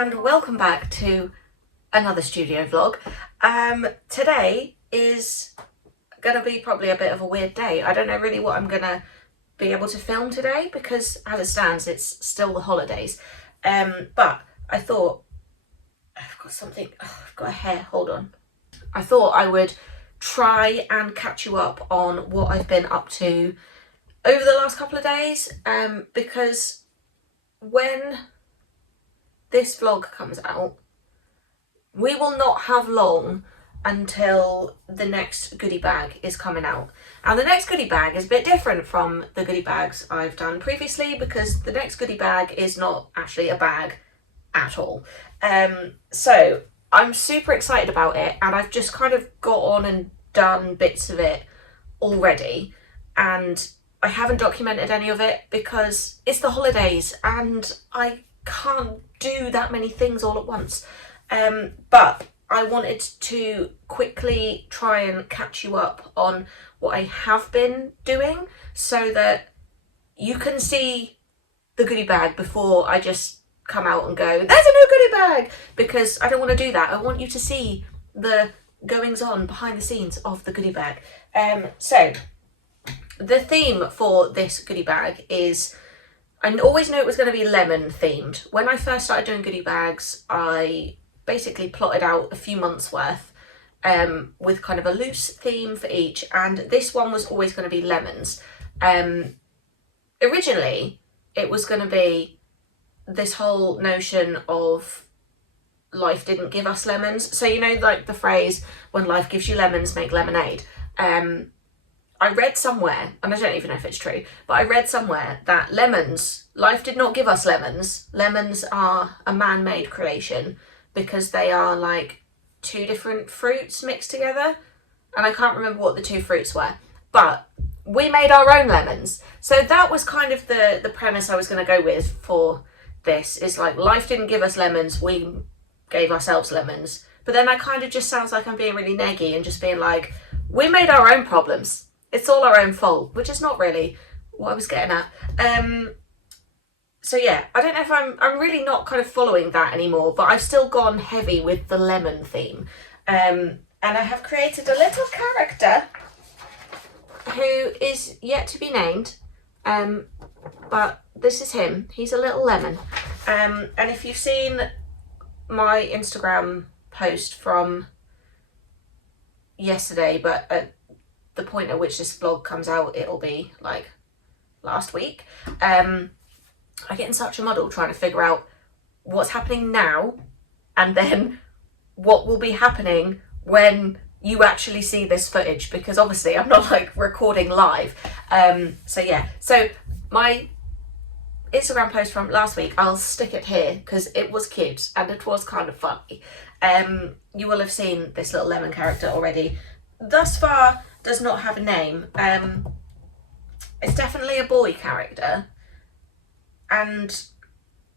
and welcome back to another studio vlog. Today is gonna be probably a bit of a weird day. I don't know really what I'm gonna be able to film today because as it stands it's still the holidays, but I thought I've got something, I've got a hair, hold on. I thought I would try and catch you up on what I've been up to over the last couple of days, because when this vlog comes out, we will not have long until the next goodie bag is coming out. And the next goodie bag is a bit different from the goodie bags I've done previously because the next goodie bag is not actually a bag at all. So I'm super excited about it, and I've just kind of got on and done bits of it already, and I haven't documented any of it because it's the holidays and I can't do that many things all at once. But I wanted to quickly try and catch you up on what I have been doing so that you can see the goodie bag before I just come out and go, there's a new goodie bag, because I don't want to do that. I want you to see the goings on behind the scenes of the goodie bag. So the theme for this goodie bag is, I always knew it was going to be lemon themed. When I first started doing goodie bags, I basically plotted out a few months worth with kind of a loose theme for each, and this one was always going to be lemons. Originally, it was going to be this whole notion of life didn't give us lemons. So you know, like the phrase, when life gives you lemons, make lemonade. I read somewhere, and I don't even know if it's true, but I read somewhere that life did not give us lemons. Lemons are a man-made creation because they are like two different fruits mixed together. And I can't remember what the two fruits were, but we made our own lemons. So that was kind of the premise I was going to go with for this, is like, life didn't give us lemons, we gave ourselves lemons. But then that kind of just sounds like I'm being really neggy and just being like, we made our own problems. It's all our own fault, which is not really what I was getting at. So yeah, I don't know if I'm really not kind of following that anymore, but I've still gone heavy with the lemon theme. And I have created a little character who is yet to be named, but this is him. He's a little lemon. And if you've seen my Instagram post from yesterday, but at the point at which this vlog comes out, it'll be like last week, I get in such a muddle trying to figure out what's happening now and then what will be happening when you actually see this footage, because obviously I'm not like recording live. So yeah, so my Instagram post from last week, I'll stick it here because it was cute and it was kind of funny. You will have seen this little lemon character already. Thus far does not have a name. It's definitely a boy character, and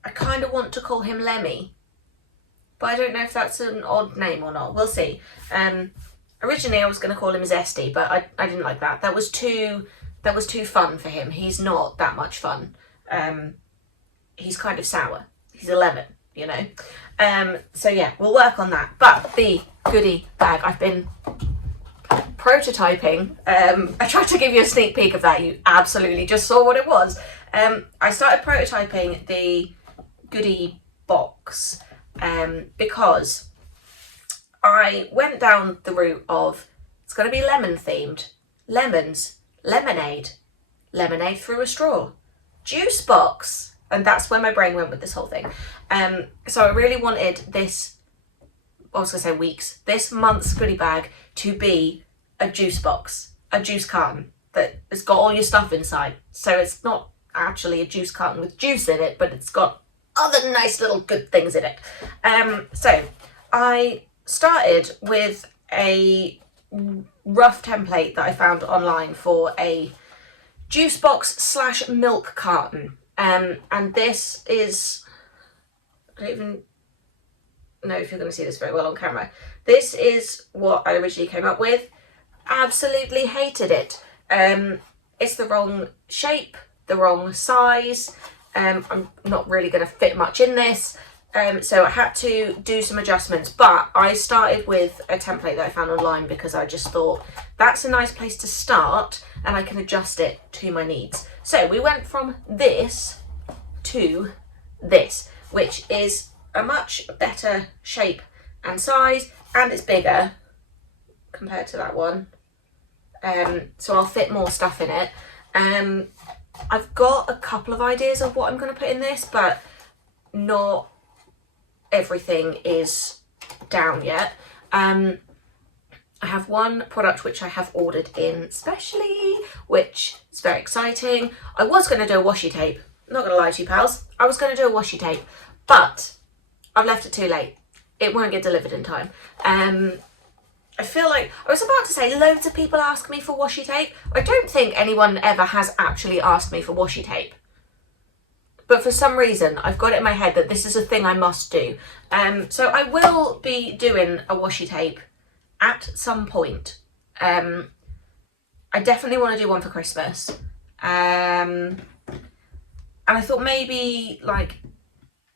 I kind of want to call him Lemmy, but I don't know if that's an odd name or not. We'll see. Originally I was going to call him Zesty, but I didn't like that. That was too fun for him. He's not that much fun. He's kind of sour. He's a lemon, you know. So yeah, we'll work on that. But the goodie bag I've been prototyping, I tried to give you a sneak peek of that. You absolutely just saw what it was. I started prototyping the goodie box because I went down the route of, it's going to be lemon themed, lemons, lemonade, lemonade through a straw, juice box, and that's where my brain went with this whole thing. So I really wanted this, I was going to say weeks, this month's goodie bag to be a juice box, a juice carton that has got all your stuff inside. So it's not actually a juice carton with juice in it, but it's got other nice little good things in it. So I started with a rough template that I found online for a juice box / milk carton. And this is, I don't even know if you're going to see this very well on camera. This is what I originally came up with. Absolutely hated it. It's the wrong shape, the wrong size. I'm not really going to fit much in this. So I had to do some adjustments, but I started with a template that I found online because I just thought that's a nice place to start and I can adjust it to my needs. So we went from this to this, which is a much better shape and size, and it's bigger compared to that one. So I'll fit more stuff in it. I've got a couple of ideas of what I'm going to put in this, but not everything is down yet. I have one product which I have ordered in specially, which is very exciting. I was going to do a washi tape, not going to lie to you pals, I was going to do a washi tape, but I've left it too late. It won't get delivered in time. I feel like, I was about to say loads of people ask me for washi tape. I don't think anyone ever has actually asked me for washi tape. But for some reason, I've got it in my head that this is a thing I must do. So I will be doing a washi tape at some point. I definitely want to do one for Christmas. And I thought maybe like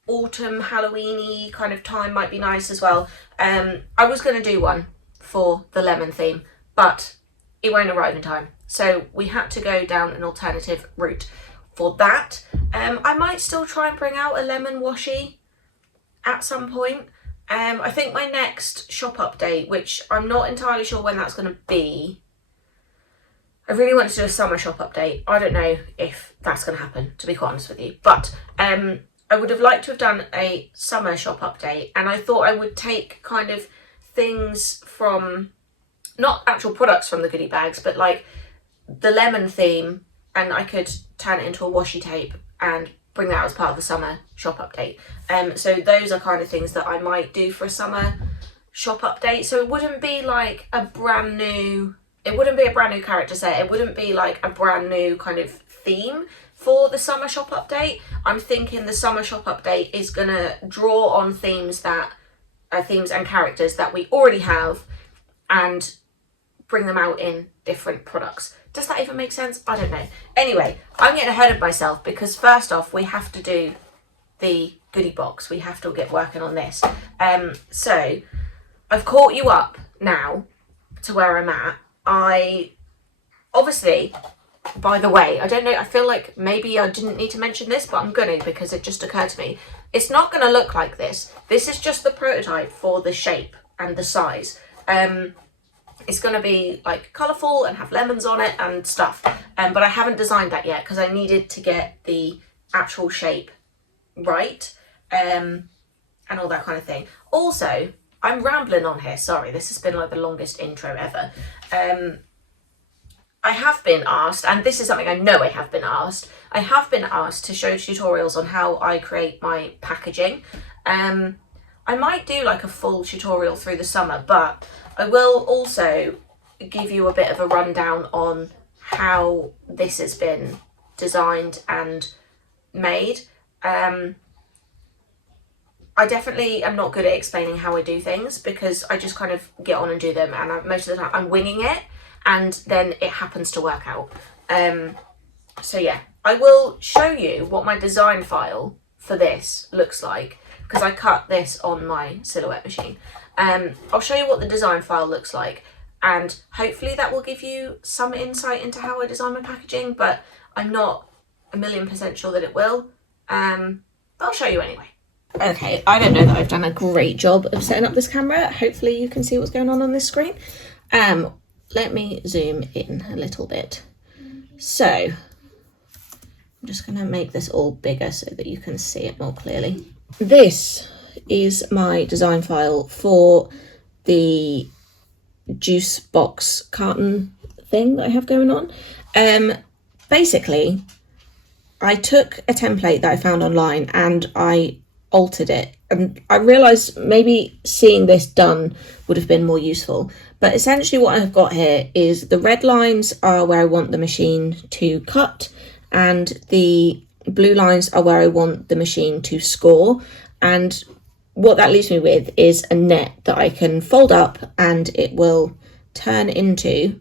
autumn, Halloween-y kind of time might be nice as well. I was going to do one for the lemon theme, but it won't arrive in time. So we had to go down an alternative route for that. I might still try and bring out a lemon washi at some point. I think my next shop update, which I'm not entirely sure when that's going to be, I really want to do a summer shop update. I don't know if that's going to happen, to be quite honest with you, but I would have liked to have done a summer shop update, and I thought I would take kind of things from, not actual products from the goodie bags, but like the lemon theme, and I could turn it into a washi tape and bring that out as part of the summer shop update. So those are kind of things that I might do for a summer shop update. So it wouldn't be like a brand new, it wouldn't be a brand new character set, it wouldn't be like a brand new kind of theme for the summer shop update. I'm thinking the summer shop update is gonna draw on themes that themes and characters that we already have and bring them out in different products. Does that even make sense? I don't know. Anyway, I'm getting ahead of myself because first off, we have to do the goodie box. We have to get working on this. So I've caught you up now to where I'm at. I obviously, by the way, I don't know, I feel like maybe I didn't need to mention this, but I'm gonna because it just occurred to me. It's not gonna look like this. This is just the prototype for the shape and the size. It's going to be like colourful and have lemons on it and stuff, but I haven't designed that yet because I needed to get the actual shape right, and all that kind of thing. Also, I'm rambling on here, sorry, this has been like the longest intro ever. I have been asked, and this is something I know I have been asked to show tutorials on how I create my packaging. I might do like a full tutorial through the summer, but I will also give you a bit of a rundown on how this has been designed and made. I definitely am not good at explaining how I do things because I just kind of get on and do them, and most of the time I'm winging it and then it happens to work out. So yeah, I will show you what my design file for this looks like because I cut this on my silhouette machine. I'll show you what the design file looks like, and hopefully that will give you some insight into how I design my packaging, but I'm not 1,000,000% sure that it will. But I'll show you anyway. Okay, I don't know that I've done a great job of setting up this camera. Hopefully you can see what's going on this screen. Let me zoom in a little bit. So I'm just going to make this all bigger so that you can see it more clearly. This is my design file for the juice box carton thing that I have going on. Basically, I took a template that I found online and I altered it, and I realised maybe seeing this done would have been more useful. But essentially what I've got here is the red lines are where I want the machine to cut, and the blue lines are where I want the machine to score. And what that leaves me with is a net that I can fold up and it will turn into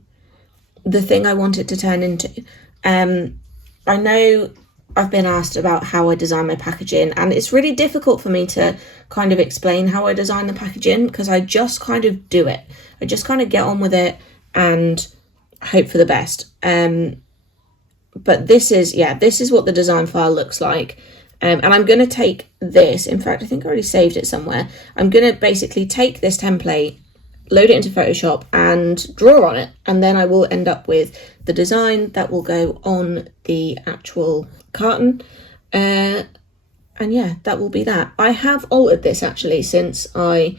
the thing I want it to turn into. I know I've been asked about how I design my packaging, and it's really difficult for me to kind of explain how I design the packaging because I just kind of do it. I just kind of get on with it and hope for the best. But this is what the design file looks like. And I'm going to take this, in fact, I think I already saved it somewhere. I'm going to basically take this template, load it into Photoshop and draw on it. And then I will end up with the design that will go on the actual carton. And yeah, that will be that. I have altered this actually since I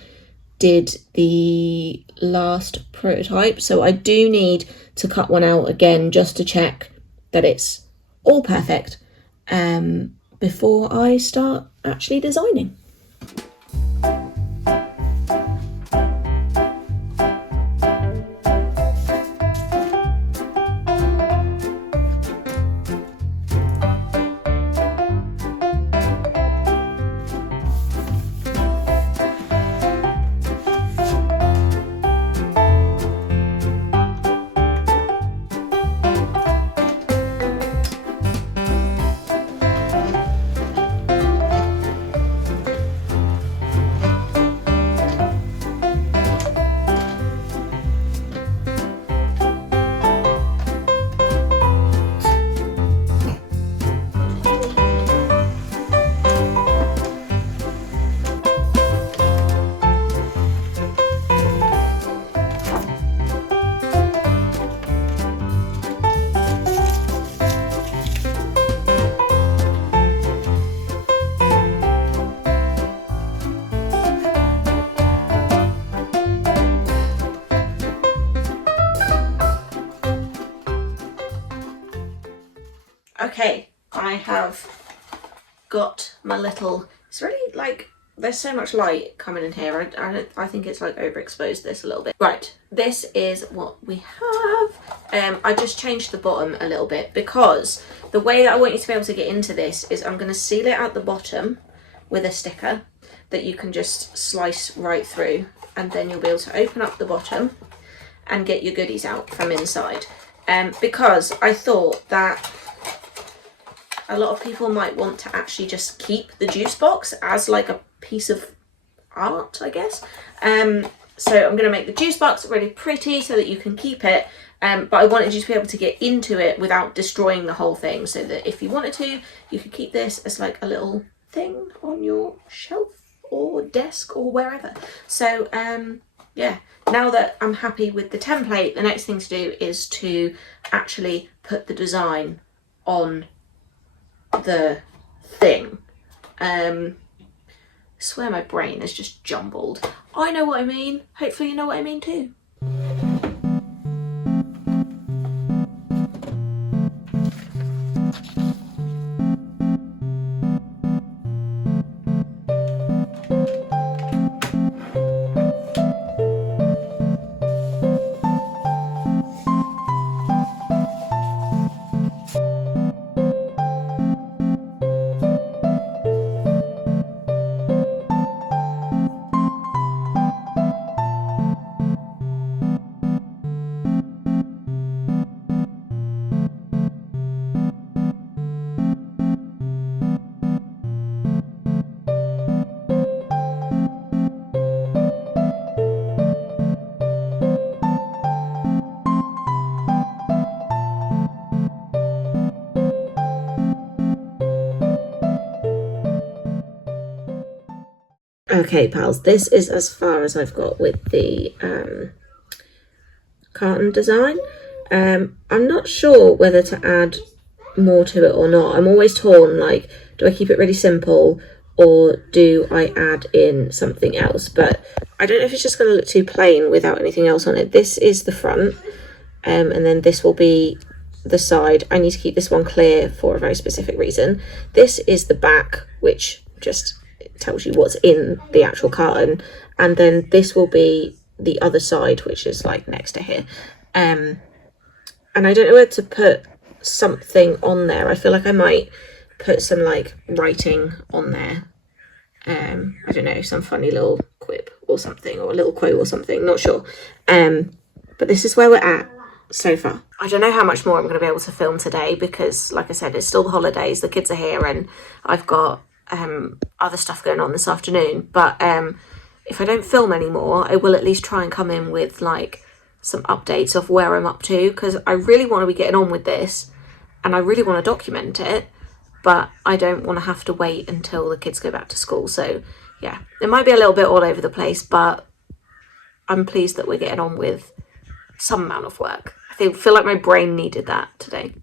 did the last prototype. So I do need to cut one out again just to check that it's all perfect before I start actually designing. Okay, I have got my little, it's really like, there's so much light coming in here. I think it's like overexposed this a little bit. Right, this is what we have. I just changed the bottom a little bit because the way that I want you to be able to get into this is I'm going to seal it at the bottom with a sticker that you can just slice right through, and then you'll be able to open up the bottom and get your goodies out from inside. Because I thought that a lot of people might want to actually just keep the juice box as like a piece of art, I guess. So I'm going to make the juice box really pretty so that you can keep it. But I wanted you to be able to get into it without destroying the whole thing, so that if you wanted to, you could keep this as like a little thing on your shelf or desk or wherever. So yeah, now that I'm happy with the template, the next thing to do is to actually put the design on the thing. I swear my brain is just jumbled. I know what I mean. Hopefully you know what I mean too. Okay, pals, this is as far as I've got with the carton design. I'm not sure whether to add more to it or not. I'm always torn, like, do I keep it really simple or do I add in something else? But I don't know if it's just going to look too plain without anything else on it. This is the front, and then this will be the side. I need to keep this one clear for a very specific reason. This is the back, which just tells you what's in the actual carton, and then this will be the other side, which is like next to here. And I don't know where to put something on there. I feel like I might put some like writing on there. I don't know, some funny little quip or something, or a little quote or something, not sure. But this is where we're at. so far. I don't know how much more I'm going to be able to film today because, like I said, it's still the holidays, the kids are here, and I've got other stuff going on this afternoon. But if I don't film anymore, I will at least try and come in with like some updates of where I'm up to, because I really want to be getting on with this and I really want to document it, but I don't want to have to wait until the kids go back to school. So yeah, it might be a little bit all over the place, but I'm pleased that we're getting on with some amount of work. I feel like my brain needed that today.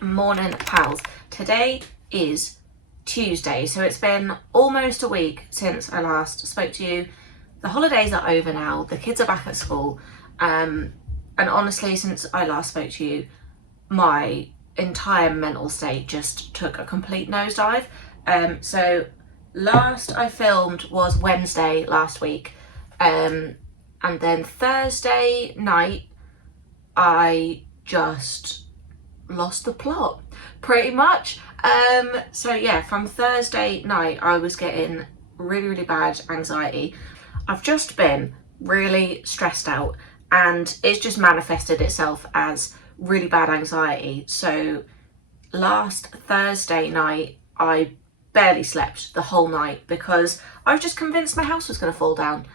Morning, pals. Today is Tuesday, so it's been almost a week since I last spoke to you. The holidays are over now, the kids are back at school, and honestly, since I last spoke to you, my entire mental state just took a complete nosedive. So last I filmed was Wednesday last week, and then Thursday night I just lost the plot pretty much. So yeah, from Thursday night I was getting really bad anxiety. I've just been really stressed out and it's just manifested itself as really bad anxiety. So last Thursday night I barely slept the whole night because I was just convinced my house was going to fall down,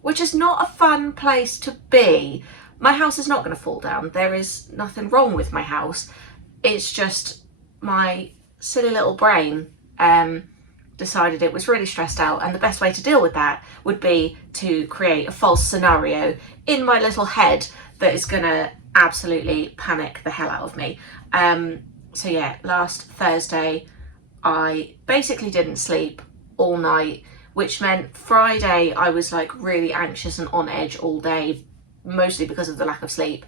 which is not a fun place to be. My house is not going to fall down. There is nothing wrong with my house. It's just my silly little brain decided it was really stressed out, and the best way to deal with that would be to create a false scenario in my little head that is going to absolutely panic the hell out of me. So yeah, last Thursday I basically didn't sleep all night, which meant Friday I was like really anxious and on edge all day, mostly because of the lack of sleep,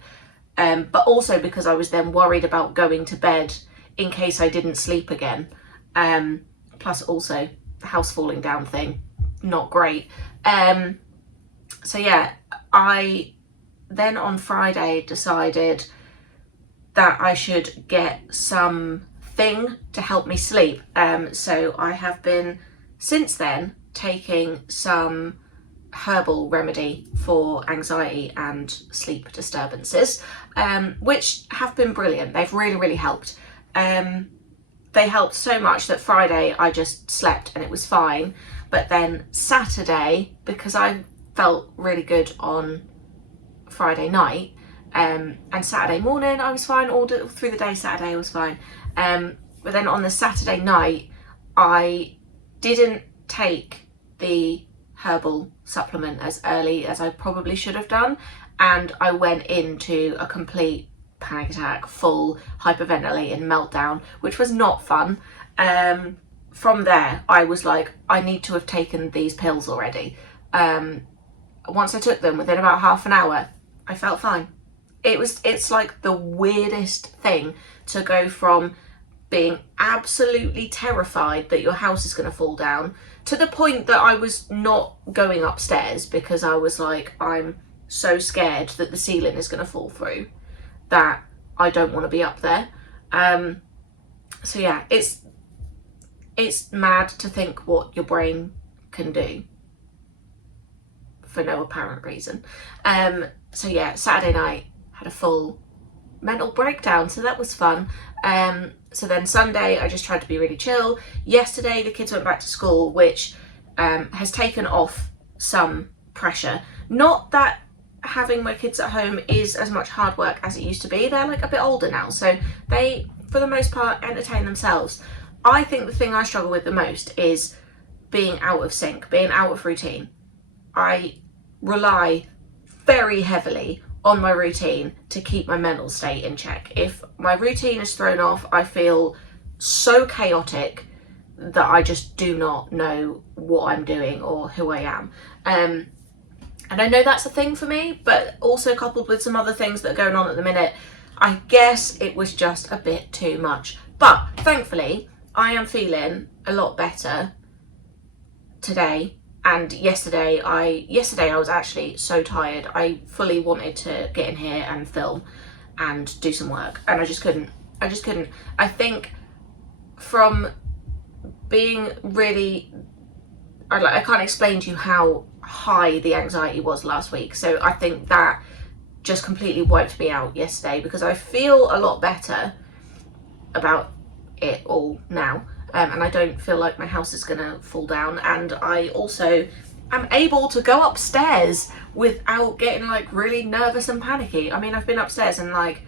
but also because I was then worried about going to bed in case I didn't sleep again. Plus also the house falling down thing, not great. So yeah, I then on Friday decided that I should get something to help me sleep. So I have been since then taking some herbal remedy for anxiety and sleep disturbances, which have been brilliant. They've really helped. They helped so much that Friday I just slept and it was fine, but then Saturday, because I felt really good on Friday night, and Saturday morning I was fine, all through the day Saturday I was fine, but then on the Saturday night I didn't take the herbal supplement as early as I probably should have done, and I went into a complete panic attack, full hyperventilating meltdown, which was not fun. From there I was like, I need to have taken these pills already. Once I took them, within about half an hour I felt fine. It's like the weirdest thing to go from being absolutely terrified that your house is going to fall down to the point that I was not going upstairs because I was like, I'm so scared that the ceiling is going to fall through that I don't want to be up there. So yeah, it's mad to think what your brain can do for no apparent reason. So yeah, Saturday night had a full mental breakdown, so that was fun. So then Sunday I just tried to be really chill. Yesterday the kids went back to school, which has taken off some pressure. Not that having my kids at home is as much hard work as it used to be. They're like a bit older now, so they for the most part entertain themselves. I think the thing I struggle with the most is being out of sync, being out of routine. I rely very heavily on my routine to keep my mental state in check. If my routine is thrown off, I feel so chaotic that I just do not know what I'm doing or who I am. And I know that's a thing for me, but also coupled with some other things that are going on at the minute, I guess it was just a bit too much. But thankfully, I am feeling a lot better today. And yesterday I was actually so tired. I fully wanted to get in here and film and do some work, and I just couldn't. I think from being really, I can't explain to you how high the anxiety was last week. So I think that just completely wiped me out yesterday, because I feel a lot better about it all now. And I don't feel like my house is gonna fall down, and I also am able to go upstairs without getting like really nervous and panicky. I mean, I've been upstairs and like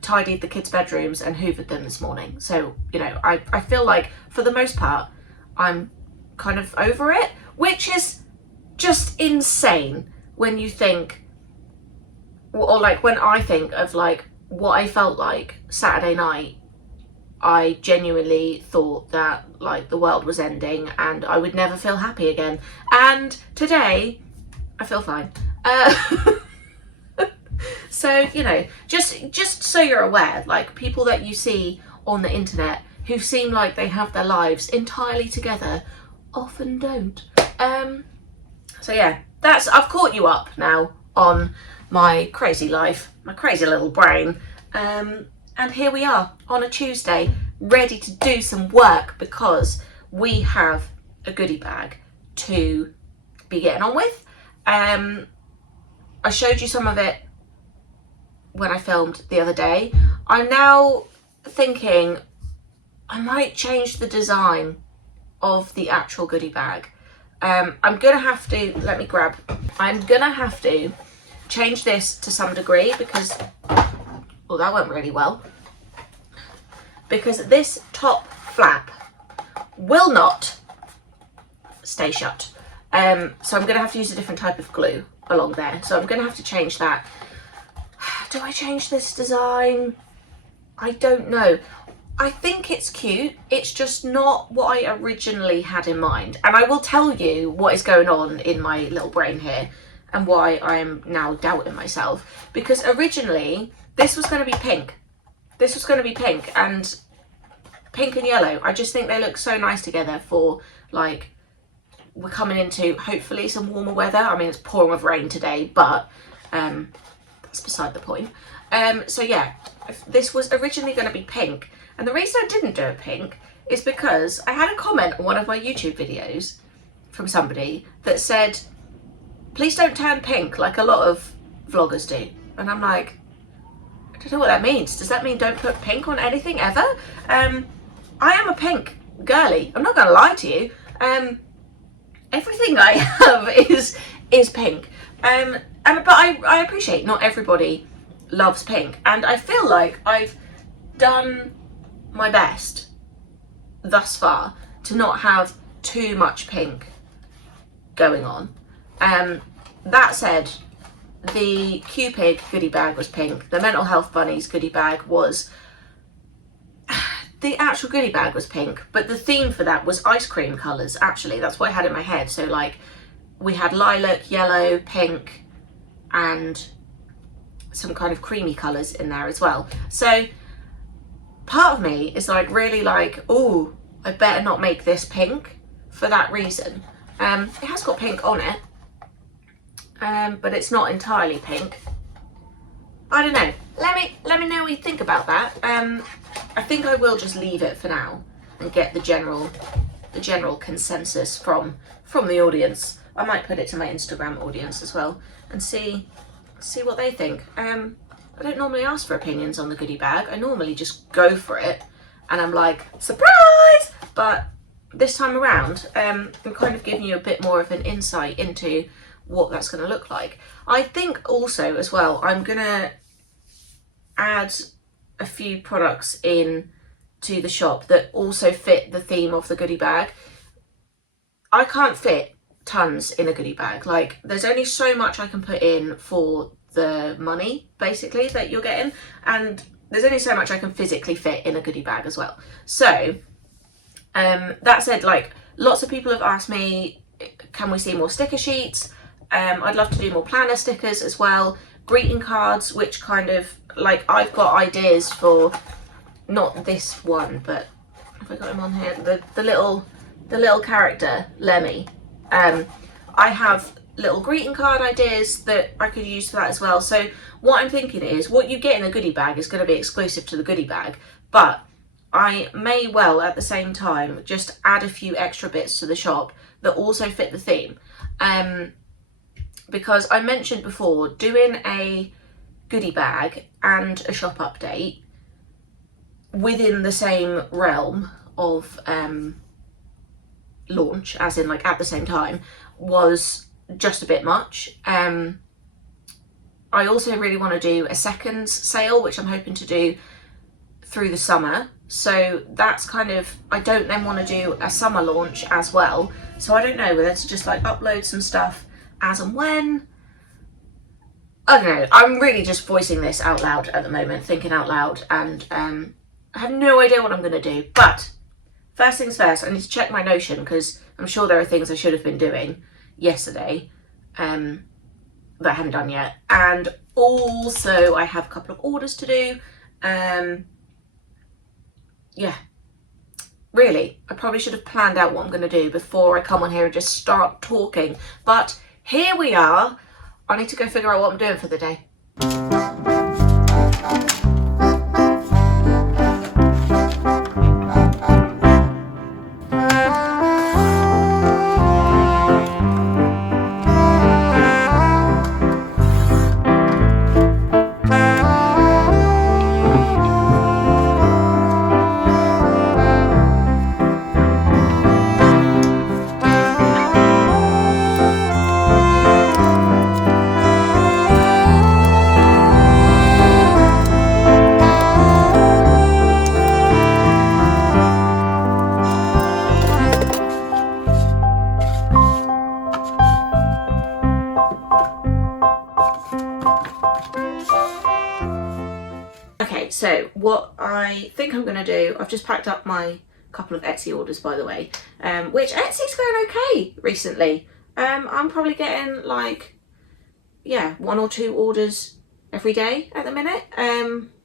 tidied the kids' bedrooms and hoovered them this morning, so you know, I feel like for the most part I'm kind of over it, which is just insane when you think, or like when I think of like what I felt like Saturday night. I genuinely thought that like the world was ending and I would never feel happy again. And today I feel fine. So, you know, just so you're aware, like people that you see on the internet who seem like they have their lives entirely together often don't. So yeah, I've caught you up now on my crazy life, my crazy little brain. And here we are on a Tuesday, ready to do some work because we have a goodie bag to be getting on with. I showed you some of it when I filmed the other day. I'm now thinking I might change the design of the actual goodie bag. I'm gonna have to change this to some degree because, well, that went really well, because this top flap will not stay shut. So I'm gonna have to use a different type of glue along there. So I'm gonna have to change that. Do I change this design? I don't know. I think it's cute. It's just not what I originally had in mind. And I will tell you what is going on in my little brain here and why I am now doubting myself. Because originally this was going to be pink. This was going to be pink and yellow. I just think they look so nice together for like, we're coming into hopefully some warmer weather. I mean, it's pouring with rain today, but that's beside the point. So yeah, this was originally going to be pink. And the reason I didn't do it pink is because I had a comment on one of my YouTube videos from somebody that said, please don't turn pink like a lot of vloggers do. And I'm like, I don't know what that means. Does that mean don't put pink on anything ever? I am a pink girly. I'm not going to lie to you. Everything I have is pink. But I appreciate not everybody loves pink. And I feel like I've done my best thus far to not have too much pink going on. That said, the Cupid goodie bag was pink. The Mental Health Bunnies goodie bag was, the actual goodie bag was pink, but the theme for that was ice cream colours, actually. That's what I had in my head. So like, we had lilac, yellow, pink, and some kind of creamy colours in there as well. So part of me is like really like, oh, I better not make this pink for that reason. It has got pink on it, but it's not entirely pink. I don't know. Let me know what you think about that. I think I will just leave it for now and get the general consensus from the audience I might put it to my Instagram audience as well and see what they think. I don't normally ask for opinions on the goodie bag. I normally just go for it and I'm like, surprise! But this time around, I'm kind of giving you a bit more of an insight into what that's going to look like. I think also as well, I'm going to add a few products in to the shop that also fit the theme of the goodie bag. I can't fit tons in a goodie bag. Like, there's only so much I can put in for the money, basically, that you're getting, and there's only so much I can physically fit in a goodie bag as well. So that said, like, lots of people have asked me, can we see more sticker sheets? I'd love to do more planner stickers as well, greeting cards, which kind of, like, I've got ideas for, not this one, but have I got him on here? The little character, Lemmy. I have little greeting card ideas that I could use for that as well. So what I'm thinking is, what you get in a goodie bag is going to be exclusive to the goodie bag, but I may well at the same time just add a few extra bits to the shop that also fit the theme. Because I mentioned before, doing a goodie bag and a shop update within the same realm of launch, as in like at the same time, was just a bit much. I also really want to do a seconds sale, which I'm hoping to do through the summer. So that's kind of, I don't then want to do a summer launch as well. So I don't know whether to just like upload some stuff as and when. I don't know. I'm really just voicing this out loud at the moment, thinking out loud, and I have no idea what I'm going to do. But first things first, I need to check my Notion, because I'm sure there are things I should have been doing yesterday that I haven't done yet. And also I have a couple of orders to do. Yeah, really, I probably should have planned out what I'm going to do before I come on here and just start talking. But here we are. I need to go figure out what I'm doing for the day. Okay, so what I think I'm going to do, I've just packed up my couple of Etsy orders, by the way, which Etsy's going okay recently. I'm probably getting like, yeah, 1 or 2 orders every day at the minute,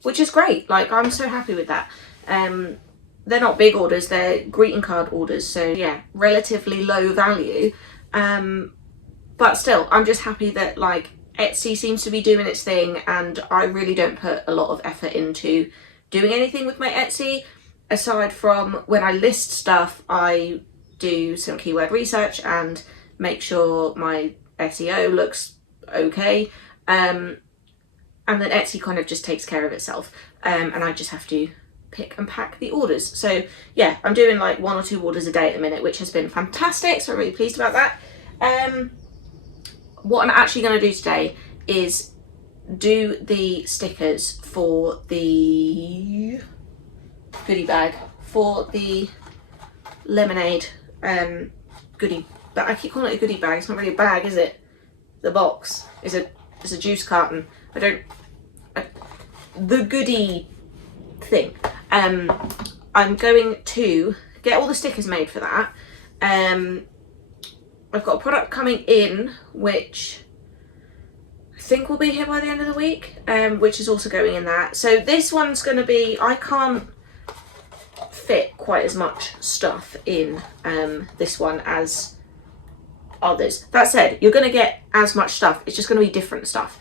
which is great. Like, I'm so happy with that. They're not big orders, they're greeting card orders, so yeah, relatively low value. But still, I'm just happy that like Etsy seems to be doing its thing, and I really don't put a lot of effort into doing anything with my Etsy. Aside from when I list stuff, I do some keyword research and make sure my SEO looks okay. And then Etsy kind of just takes care of itself. And I just have to pick and pack the orders. So yeah, I'm doing like 1 or 2 orders a day at the minute, which has been fantastic. So I'm really pleased about that. What I'm actually going to do today is do the stickers for the goodie bag, for the lemonade goodie, but I keep calling it a goodie bag. It's not really a bag, is it? The box is a juice carton. The goodie thing. I'm going to get all the stickers made for that. I've got a product coming in which I think will be here by the end of the week, which is also going in that. So this one's going to be, I can't fit quite as much stuff in this one as others. That said, you're going to get as much stuff, it's just going to be different stuff.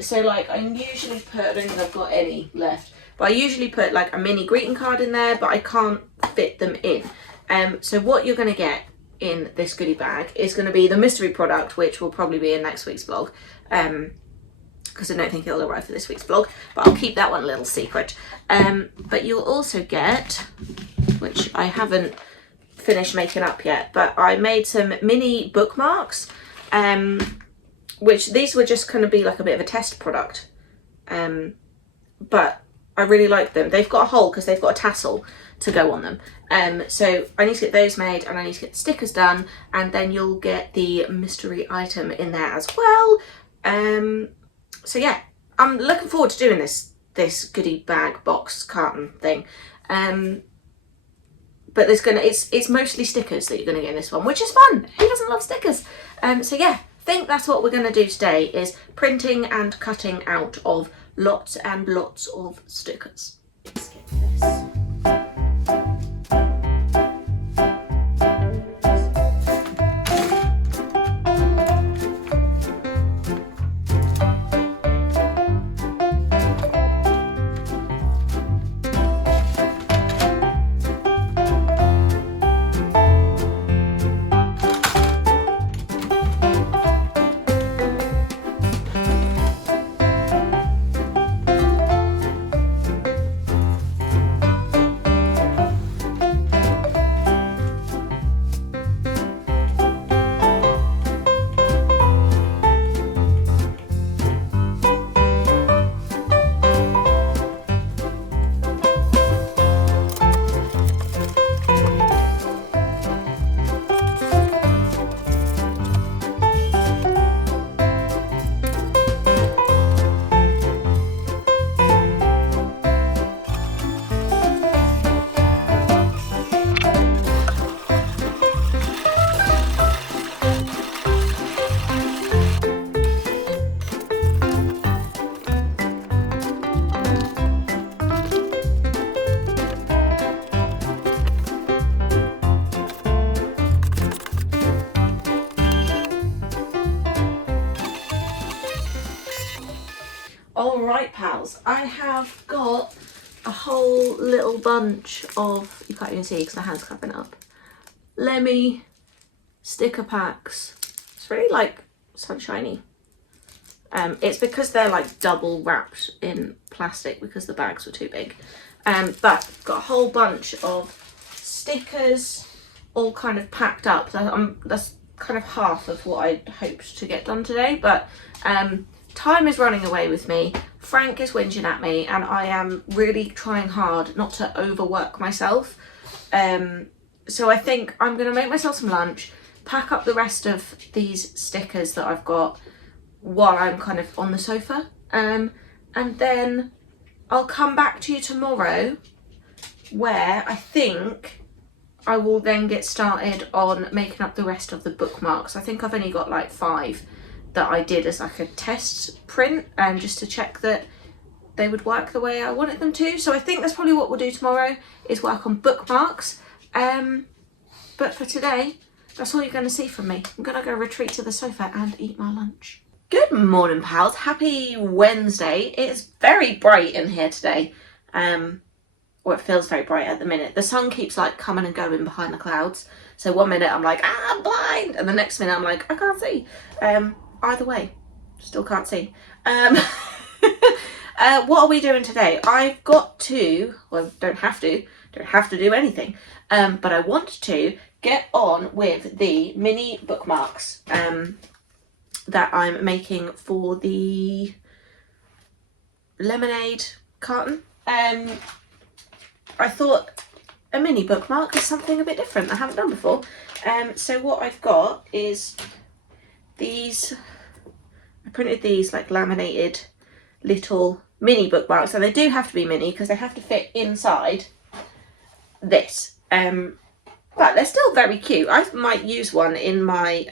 So like I usually put, I don't think I've got any left, but I usually put like a mini greeting card in there, but I can't fit them in. So what you're going to get in this goodie bag is going to be the mystery product, which will probably be in next week's vlog, because I don't think it'll arrive for this week's vlog, but I'll keep that one a little secret. But you'll also get, which I haven't finished making up yet, but I made some mini bookmarks, which these were just going to be like a bit of a test product, but I really like them. They've got a hole because they've got a tassel to go on them, so I need to get those made, and I need to get the stickers done, and then you'll get the mystery item in there as well. So yeah, I'm looking forward to doing this goodie bag box carton thing. But it's mostly stickers that you're gonna get in this one, which is fun. Who doesn't love stickers? So yeah, I think that's what we're gonna do today, is printing and cutting out of lots and lots of stickers. Let's get this. Alright pals, I have got a whole little bunch of, you can't even see because my hand's covering it up, Lemmy sticker packs. It's really like sunshiny. It's because they're like double wrapped in plastic because the bags were too big. But got a whole bunch of stickers all kind of packed up. That's kind of half of what I hoped to get done today, but time is running away with me. Frank is whinging at me, and I am really trying hard not to overwork myself. So I think I'm going to make myself some lunch, pack up the rest of these stickers that I've got while I'm kind of on the sofa, and then I'll come back to you tomorrow, where I think I will then get started on making up the rest of the bookmarks. I think I've only got like 5 that I did as like a test print, and just to check that they would work the way I wanted them to. So I think that's probably what we'll do tomorrow, is work on bookmarks. But for today, that's all you're going to see from me. I'm going to go retreat to the sofa and eat my lunch. Good morning pals, happy Wednesday. It is very bright in here today. Well, it feels very bright at the minute. The sun keeps like coming and going behind the clouds. So one minute I'm like, I'm blind, and the next minute I'm like, I can't see. Either way, still can't see. What are we doing today? I've got to, well, don't have to do anything, but I want to get on with the mini bookmarks that I'm making for the lemonade carton. I thought a mini bookmark is something a bit different I haven't done before. So what I've got is these, I printed these like laminated little mini bookmarks, and they do have to be mini because they have to fit inside this, but they're still very cute. I might use one in my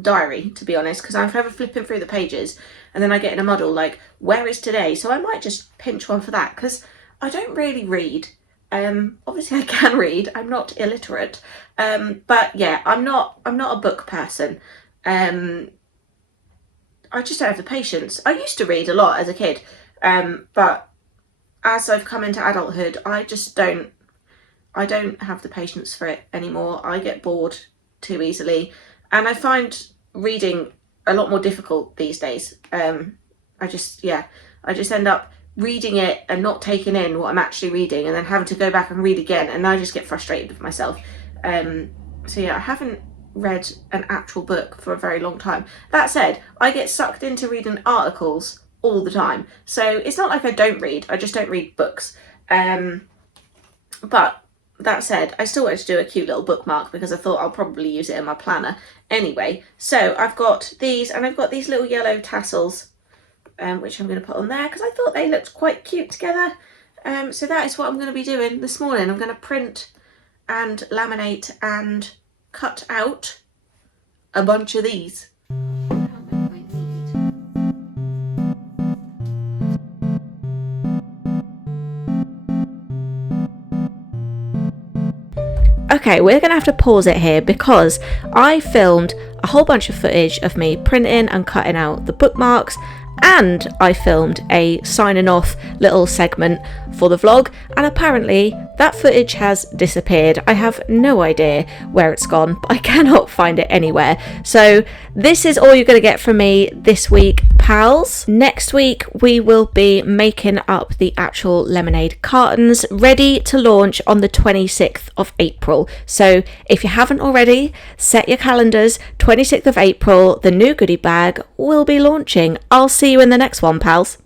diary, to be honest, because I'm forever flipping through the pages and then I get in a muddle like, where is today? So I might just pinch one for that, because I don't really read. Obviously I can read, I'm not illiterate, but yeah, I'm not a book person. I just don't have the patience. I used to read a lot as a kid, but as I've come into adulthood, I just don't I don't have the patience for it anymore. I get bored too easily, and I find reading a lot more difficult these days. I just end up reading it and not taking in what I'm actually reading, and then having to go back and read again, and I just get frustrated with myself. So yeah, I haven't read an actual book for a very long time. That said, I get sucked into reading articles all the time, so it's not like I don't read, I just don't read books. But that said, I still wanted to do a cute little bookmark because I thought I'll probably use it in my planner anyway. So I've got these, and I've got these little yellow tassels, which I'm going to put on there because I thought they looked quite cute together. So that is what I'm going to be doing this morning. I'm going to print and laminate and cut out a bunch of these. Okay, we're going to have to pause it here because I filmed a whole bunch of footage of me printing and cutting out the bookmarks, and I filmed a signing off little segment for the vlog, and apparently that footage has disappeared. I have no idea where it's gone, but I cannot find it anywhere. So this is all you're going to get from me this week, pals. Next week we will be making up the actual lemonade cartons, ready to launch on the 26th of April. So if you haven't already, set your calendars. 26th of April, the new goodie bag will be launching. I'll see you in the next one, pals.